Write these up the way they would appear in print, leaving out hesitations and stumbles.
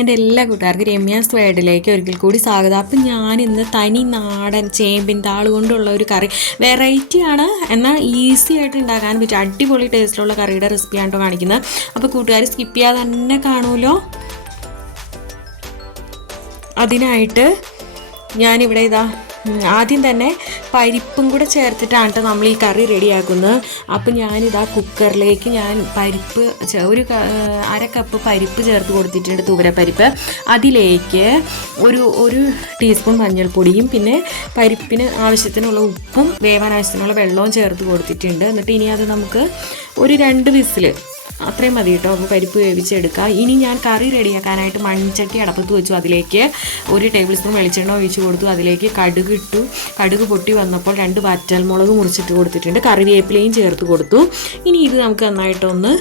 എൻ്റെ എല്ലാ കൂട്ടുകാർക്കും രമ്യാസ് വേർഡിലേക്ക് ഒരിക്കൽ കൂടി സ്വാഗതം. അപ്പം ഞാനിന്ന് തനി നാടൻ ചേമ്പിൻ താള് കൊണ്ടുള്ള ഒരു കറി, വെറൈറ്റിയാണ് എന്നാൽ ഈസി ആയിട്ട് ഉണ്ടാക്കാൻ പറ്റും അടിപൊളി ടേസ്റ്റിലുള്ള കറിയുടെ റെസിപ്പിയാണ് കേട്ടോ കാണിക്കുന്നത്. അപ്പോൾ കൂട്ടുകാർ സ്കിപ്പ് ചെയ്യാതെ തന്നെ കാണുമല്ലോ. അതിനായിട്ട് ഞാനിവിടെ ആദ്യം തന്നെ പരിപ്പും കൂടെ ചേർത്തിട്ടാണ് കേട്ടോ നമ്മൾ ഈ കറി റെഡിയാക്കുന്നത്. അപ്പം ഞാനിതാ കുക്കറിലേക്ക് പരിപ്പ് ഒരു അര കപ്പ് പരിപ്പ് ചേർത്ത് കൊടുത്തിട്ടുണ്ട്, തുവരപ്പരിപ്പ്. അതിലേക്ക് ഒരു ടീസ്പൂൺ മഞ്ഞൾപ്പൊടിയും പിന്നെ പരിപ്പിന് ആവശ്യത്തിനുള്ള ഉപ്പും വേവാൻ ആവശ്യത്തിനുള്ള വെള്ളവും ചേർത്ത് കൊടുത്തിട്ടുണ്ട്. എന്നിട്ട് ഇനി അത് നമുക്ക് ഒരു 2 വിസിൽ അത്രയും മതി കേട്ടോ. അപ്പോൾ പരിപ്പ് വേവിച്ചെടുക്കുക. ഇനി ഞാൻ കറി റെഡിയാക്കാനായിട്ട് മൺചട്ടി അടപ്പത്ത് വെച്ചു. അതിലേക്ക് 1 ടേബിൾ സ്പൂൺ വെളിച്ചെണ്ണ ഒഴിച്ച് കൊടുത്തു. അതിലേക്ക് കടുക് ഇട്ടു. കടുക് പൊട്ടി വന്നപ്പോൾ 2 വറ്റൽമുളക് മുറിച്ചിട്ട് കൊടുത്തിട്ടുണ്ട്, കറിവേപ്പിലയും ചേർത്ത് കൊടുത്തു. ഇനി ഇത് നമുക്ക് നന്നായിട്ടൊന്ന്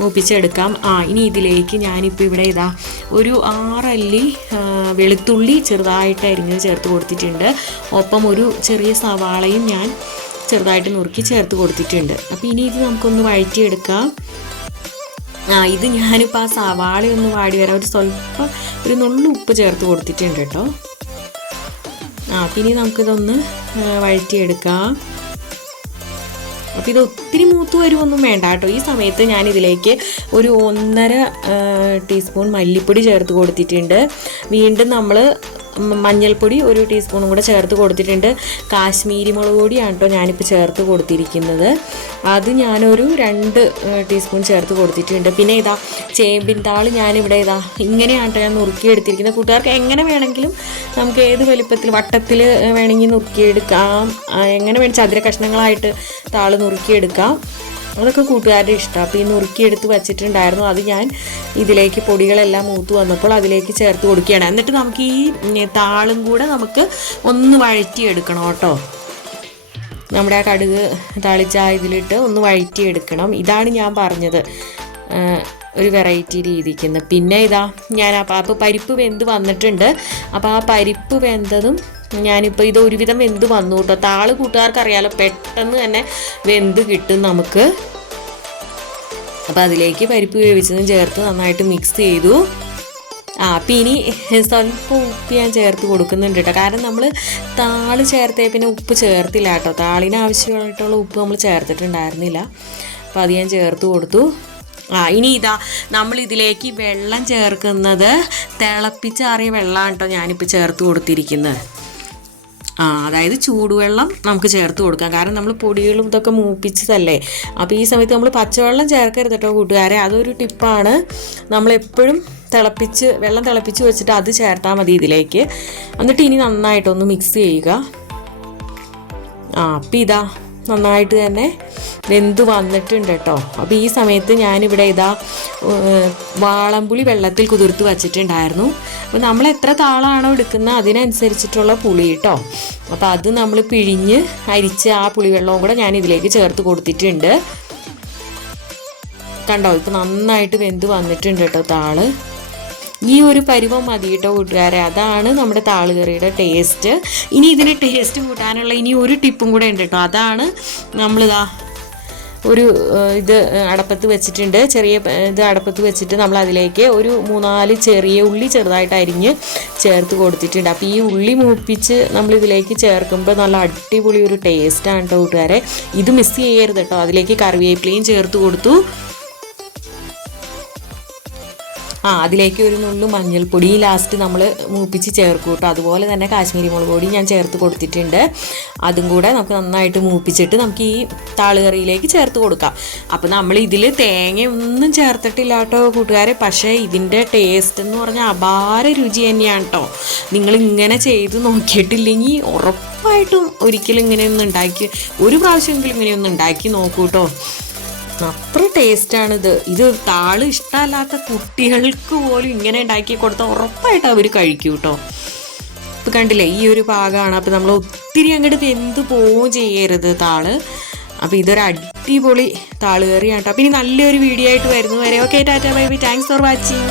മൂപ്പിച്ചെടുക്കാം. ഇനി ഇതിലേക്ക് ഞാനിപ്പോൾ ഇവിടെ ഒരു 6 അല്ലി വെളുത്തുള്ളി ചെറുതായിട്ട് അരിഞ്ഞത് ചേർത്ത് കൊടുത്തിട്ടുണ്ട്. ഒപ്പം ഒരു ചെറിയ സവാളയും ഞാൻ ചെറുതായിട്ട് നുറുക്കി ചേർത്ത് കൊടുത്തിട്ടുണ്ട്. അപ്പോൾ ഇനി ഇത് നമുക്കൊന്ന് വഴറ്റിയെടുക്കാം. ഇത് ഞാനിപ്പോൾ ആ സവാളയൊന്ന് വാടി വരാം ഒരു നുള്ളു ഉപ്പ് ചേർത്ത് കൊടുത്തിട്ടുണ്ട് കേട്ടോ. പിന്നെ നമുക്കിതൊന്ന് വഴറ്റിയെടുക്കാം. അപ്പോൾ ഇത് ഒത്തിരി മൂത്ത് വരുമൊന്നും വേണ്ട കേട്ടോ. ഈ സമയത്ത് ഞാനിതിലേക്ക് ഒരു 1.5 ടീസ്പൂൺ മല്ലിപ്പൊടി ചേർത്ത് കൊടുത്തിട്ടുണ്ട്. വീണ്ടും നമ്മൾ മഞ്ഞൾപ്പൊടി 1 ടീസ്പൂണും കൂടെ ചേർത്ത് കൊടുത്തിട്ടുണ്ട്. കാശ്മീരി മുളക് പൊടിയാണ് കേട്ടോ ഞാനിപ്പോൾ ചേർത്ത് കൊടുത്തിരിക്കുന്നത്. അത് ഞാനൊരു 2 ടീസ്പൂൺ ചേർത്ത് കൊടുത്തിട്ടുണ്ട്. പിന്നെ ചേമ്പിൻ താള് ഞാനിവിടെ ഇങ്ങനെയാണ് കേട്ടോ ഞാൻ നുറുക്കിയെടുത്തിരിക്കുന്നത്. കൂട്ടുകാർക്ക് എങ്ങനെ വേണമെങ്കിലും നമുക്ക് ഏത് വലിപ്പത്തിൽ വട്ടത്തിൽ വേണമെങ്കിൽ നുറുക്കിയെടുക്കാം, എങ്ങനെ വേണം ചതുര കഷ്ണങ്ങളായിട്ട് താള് നുറുക്കിയെടുക്കാം. അതൊക്കെ കൂട്ടുകാരുടെ ഇഷ്ടം. അപ്പോൾ ഈ നുറുക്കിയെടുത്ത് വച്ചിട്ടുണ്ടായിരുന്നു. അത് ഞാൻ ഇതിലേക്ക് പൊടികളെല്ലാം മൂത്ത് വന്നപ്പോൾ അതിലേക്ക് ചേർത്ത് കൊടുക്കുകയാണ്. എന്നിട്ട് നമുക്ക് ഈ താളും കൂടെ നമുക്ക് ഒന്ന് വഴറ്റിയെടുക്കണം കേട്ടോ. നമ്മുടെ ആ കടുക് താളിച്ച ഇതിലിട്ട് ഒന്ന് വഴറ്റിയെടുക്കണം. ഇതാണ് ഞാൻ പറഞ്ഞത് ഒരു വെറൈറ്റി രീതിക്കുന്ന. പിന്നെ ഞാൻ അപ്പോൾ പരിപ്പ് വെന്ത് വന്നിട്ടുണ്ട്. അപ്പോൾ ആ പരിപ്പ് വെന്തതും ഞാനിപ്പോൾ ഇത് ഒരുവിധം വെന്ത് വന്നു കേട്ടോ. താള് കൂട്ടുകാർക്ക് അറിയാലോ പെട്ടെന്ന് തന്നെ വെന്ത് കിട്ടും നമുക്ക്. അപ്പോൾ അതിലേക്ക് പരിപ്പ് വേവിച്ചതും ചേർത്ത് നന്നായിട്ട് മിക്സ് ചെയ്തു. അപ്പം ഇനി സ്വല്പം ഉപ്പ് ഞാൻ ചേർത്ത് കൊടുക്കുന്നുണ്ട് കേട്ടോ. കാരണം നമ്മൾ താള് ചേർത്തേ പിന്നെ ഉപ്പ് ചേർത്തില്ല കേട്ടോ. താളിന് ആവശ്യമായിട്ടുള്ള ഉപ്പ് നമ്മൾ ചേർത്തിട്ടുണ്ടായിരുന്നില്ല. അപ്പോൾ അത് ഞാൻ ചേർത്ത് കൊടുത്തു. ഇനി നമ്മൾ ഇതിലേക്ക് വെള്ളം ചേർക്കുന്നത് തിളപ്പിച്ചാറിയ വെള്ളമാണ് കേട്ടോ ഞാനിപ്പോൾ ചേർത്ത് കൊടുത്തിരിക്കുന്നത്. അതായത് ചൂടുവെള്ളം നമുക്ക് ചേർത്ത് കൊടുക്കാം. കാരണം നമ്മൾ പൊടികളും ഇതൊക്കെ മൂപ്പിച്ചതല്ലേ. അപ്പോൾ ഈ സമയത്ത് നമ്മൾ പച്ചവെള്ളം ചേർക്കരുത് കേട്ടോ കൂട്ടുകാരെ. അതൊരു ടിപ്പാണ്. നമ്മളെപ്പോഴും വെള്ളം തിളപ്പിച്ച് വെച്ചിട്ട് അത് ചേർത്താൽ മതി ഇതിലേക്ക്. എന്നിട്ട് ഇനി നന്നായിട്ടൊന്ന് മിക്സ് ചെയ്യുക. അപ്പം നന്നായിട്ട് തന്നെ വെന്ത് വന്നിട്ടുണ്ട് കേട്ടോ. അപ്പോൾ ഈ സമയത്ത് ഞാനിവിടെ വാളംപുളി വെള്ളത്തിൽ കുതിർത്ത് വച്ചിട്ടുണ്ടായിരുന്നു. അപ്പോൾ നമ്മൾ എത്ര താളാണോ എടുക്കുന്നത് അതിനനുസരിച്ചിട്ടുള്ള പുളി കേട്ടോ. അപ്പോൾ അത് നമ്മൾ പിഴിഞ്ഞ് അരിച്ച് ആ പുളിവെള്ളവും കൂടെ ഞാൻ ഇതിലേക്ക് ചേർത്ത് കൊടുത്തിട്ടുണ്ട്. കണ്ടോ, ഇപ്പോൾ നന്നായിട്ട് വെന്ത് വന്നിട്ടുണ്ട് കേട്ടോ താള്. ഈ ഒരു പരുവം മതി കേട്ടോ കൂട്ടുകാരെ. അതാണ് നമ്മുടെ താള് കറിയുടെ ടേസ്റ്റ്. ഇനി ഇതിന് ടേസ്റ്റ് കൂട്ടാനുള്ള ഇനി ഒരു ടിപ്പും കൂടെ ഉണ്ട് കേട്ടോ. അതാണ് ഒരു അടപ്പത്ത് വെച്ചിട്ടുണ്ട്, ചെറിയ അടപ്പത്ത് വെച്ചിട്ട് നമ്മൾ അതിലേക്ക് ഒരു 3-4 ചെറിയ ഉള്ളി ചെറുതായിട്ട് അരിഞ്ഞ് ചേർത്ത് കൊടുത്തിട്ടുണ്ട്. അപ്പോൾ ഈ ഉള്ളി മൂപ്പിച്ച് നമ്മളിതിലേക്ക് ചേർക്കുമ്പോൾ നല്ല അടിപൊളി ഒരു ടേസ്റ്റാണ് കേട്ടോ കൂട്ടുകാരെ. ഇത് മിസ് ചെയ്യരുത് കേട്ടോ. അതിലേക്ക് കറിവേപ്പിലയും ചേർത്ത് കൊടുത്തു. അതിലേക്ക് ഒരു നുള്ളു മഞ്ഞൾപ്പൊടി ലാസ്റ്റ് നമ്മൾ മൂപ്പിച്ച് ചേർക്കും കേട്ടോ. അതുപോലെ തന്നെ കാശ്മീരി മുളക് പൊടി ഞാൻ ചേർത്ത് കൊടുത്തിട്ടുണ്ട്. അതും കൂടെ നമുക്ക് നന്നായിട്ട് മൂപ്പിച്ചിട്ട് നമുക്ക് ഈ താളുകറിയിലേക്ക് ചേർത്ത് കൊടുക്കാം. അപ്പോൾ നമ്മൾ ഇതിൽ തേങ്ങയൊന്നും ചേർത്തിട്ടില്ല കേട്ടോ കൂട്ടുകാരെ. പക്ഷേ ഇതിൻ്റെ ടേസ്റ്റ് എന്ന് പറഞ്ഞാൽ അപാര രുചി തന്നെയാണ് കേട്ടോ. നിങ്ങളിങ്ങനെ ചെയ്ത് നോക്കിയിട്ടില്ലെങ്കിൽ ഉറപ്പായിട്ടും ഒരിക്കലും ഇങ്ങനെയൊന്നും ഒരു പ്രാവശ്യമെങ്കിലും ഇങ്ങനെയൊന്നും ഉണ്ടാക്കി നോക്കൂ കേട്ടോ. അത്ര ടേസ്റ്റാണിത്. ഇത് താള് ഇഷ്ടമല്ലാത്ത കുട്ടികൾക്ക് പോലും ഇങ്ങനെ ഉണ്ടാക്കി കൊടുത്താൽ ഉറപ്പായിട്ട് അവർ കഴിക്കും കേട്ടോ. ഇപ്പം കണ്ടില്ലേ, ഈ ഒരു പാകമാണ്. അപ്പോൾ നമ്മൾ ഒത്തിരി അങ്ങോട്ട് വെന്ത് പോവുകയും ചെയ്യരുത് താള്. അപ്പോൾ ഇതൊരു അടിപൊളി താള് കറിയാണ് കേട്ടോ. അപ്പോൾ ഇനി നല്ലൊരു വീഡിയോ ആയിട്ട് വരുന്നു വരെ. Okay, tata bye bye. Thanks for watching.